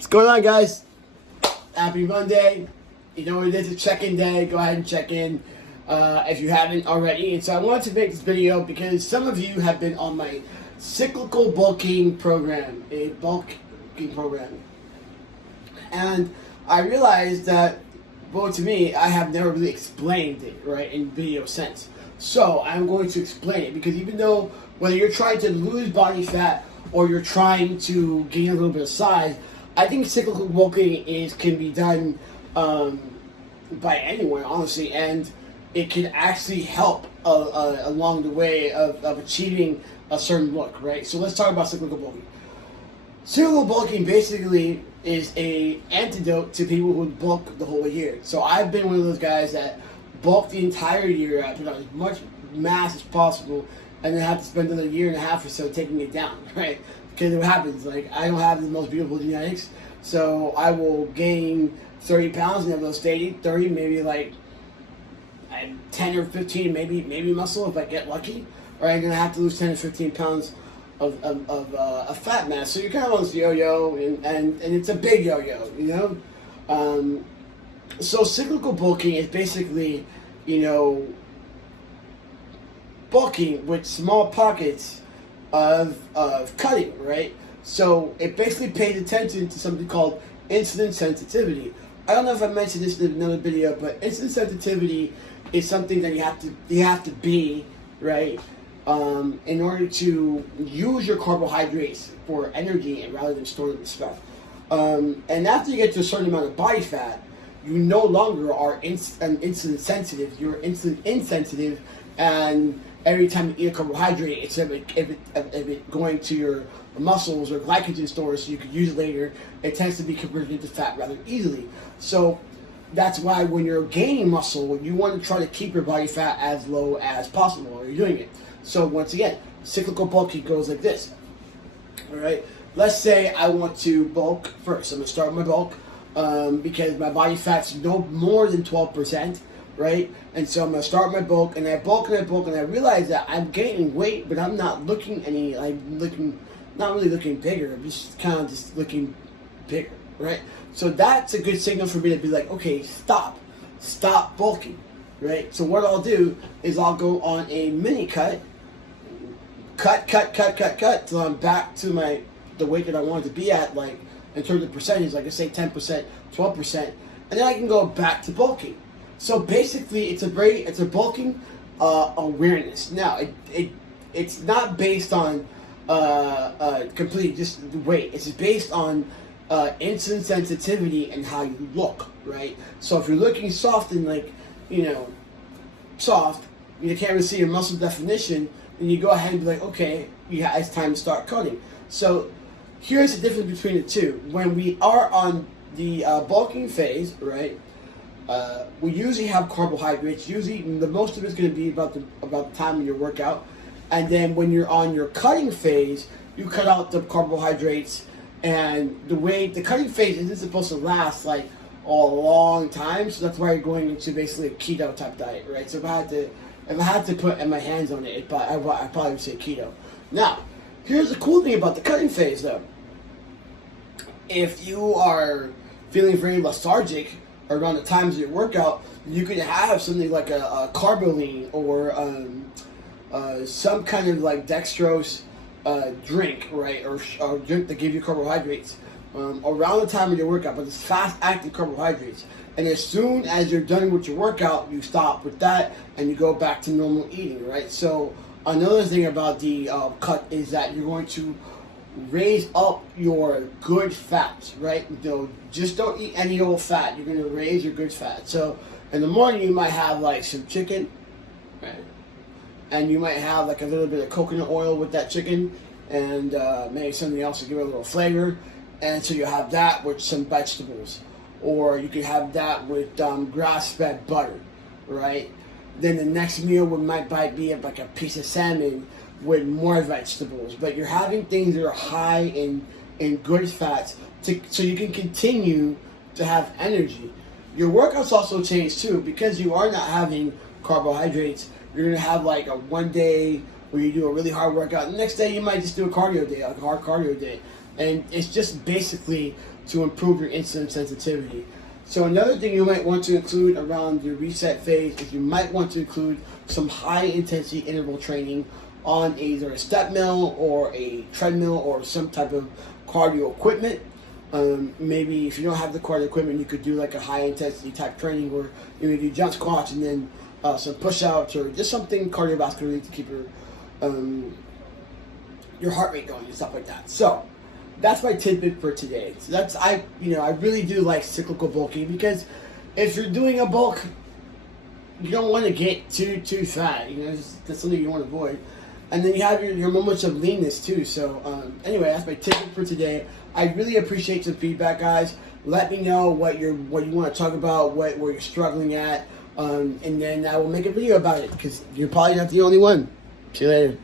What's going on, guys? Happy Monday. You know what it is, a check-in day. Go ahead and check in if you haven't already. And so I wanted to make this video because some of you have been on my Cyclical Bulking program, a bulking program. And I realized that, well, to me, I have never really explained it, right, in video sense. So I'm going to explain it because even though whether you're trying to lose body fat or you're trying to gain a little bit of size, I think cyclical bulking can be done by anyone, honestly, and it can actually help along the way of achieving a certain look, right? So let's talk about cyclical bulking. Cyclical bulking basically is a antidote to people who bulk the whole year. So I've been one of those guys that bulk the entire year, I put on as much mass as possible, and then have to spend another year and a half or so taking it down, right? Because what happens, like, I don't have the most beautiful genetics, so I will gain 30 pounds and have those stay 30, maybe like 10 or 15, maybe muscle if I get lucky, or I'm gonna have to lose 10 or 15 pounds of fat mass. So you're kind of on this yo-yo, and it's a big yo-yo, you know. So cyclical bulking is basically, you know, bulking with small pockets of cutting, right? So it basically pays attention to something called insulin sensitivity. I don't know if I mentioned this in another video, but insulin sensitivity is something that you have to be, right, in order to use your carbohydrates for energy and rather than store them as fat. And after you get to a certain amount of body fat, you no longer are insulin sensitive. You're insulin insensitive, and every time you eat a carbohydrate, instead of it going to your muscles or glycogen stores so you could use it later, it tends to be converted into fat rather easily. So that's why when you're gaining muscle, you want to try to keep your body fat as low as possible while you're doing it. So once again, cyclical bulking goes like this. All right, let's say I want to bulk first. I'm going to start with my bulk because my body fat's no more than 12%. Right? And so I'm going to start my bulk, and I bulk and I bulk, and I realize that I'm gaining weight, but I'm not looking not really looking bigger. I'm just kind of just looking bigger, right? So that's a good signal for me to be like, okay, stop bulking, right? So what I'll do is I'll go on a mini cut till I'm back to the weight that I wanted to be at, like in terms of percentage, like I say 10%, 12%, and then I can go back to bulking. So basically, it's a bulking awareness. Now, it's not based on completely just weight. It's based on insulin sensitivity and how you look, right? So if you're looking soft and soft, you can't really see your muscle definition, then you go ahead and be like, okay, yeah, it's time to start cutting. So here's the difference between the two. When we are on the bulking phase, right? We usually have carbohydrates. Usually, the most of it's going to be about the time of your workout, and then when you're on your cutting phase, you cut out the carbohydrates. And the cutting phase isn't supposed to last like a long time, so that's why you're going into basically a keto type diet, right? So if I had to put my hands on it, I probably would say keto. Now, here's the cool thing about the cutting phase, though. If you are feeling very lethargic around the times of your workout, you could have something like a carboline or some kind of like dextrose drink, right, or drink that gives you carbohydrates around the time of your workout, but it's fast-acting carbohydrates. And as soon as you're done with your workout, you stop with that and you go back to normal eating, right? So another thing about the cut is that you're going to raise up your good fats, right? Just don't eat any old fat. You're going to raise your good fat. So in the morning, you might have like some chicken, right? And you might have like a little bit of coconut oil with that chicken, and maybe something else to give it a little flavor. And so you have that with some vegetables, or you could have that with grass-fed butter, right? Then the next meal might be like a piece of salmon with more vegetables, but you're having things that are high in good fats so you can continue to have energy. Your workouts also change too, because you are not having carbohydrates. You're going to have like a one day where you do a really hard workout. The next day you might just do a cardio day, like a hard cardio day. and it's just basically to improve your insulin sensitivity. So another thing you might want to include around your reset phase is you might want to include some high intensity interval training on either a step mill or a treadmill or some type of cardio equipment. Maybe if you don't have the cardio equipment, you could do like a high intensity type training where you do jump squats and then some push ups or just something cardiovascular to keep your heart rate going and stuff like that. So that's my tidbit for today. So I really do like cyclical bulking, because if you're doing a bulk, you don't want to get too fat. That's something you want to avoid. And then you have your moments of leanness too. So anyway, that's my tidbit for today. I really appreciate some feedback, guys. Let me know what you want to talk about, where you're struggling at, and then I will make a video about it, because you're probably not the only one. See you later.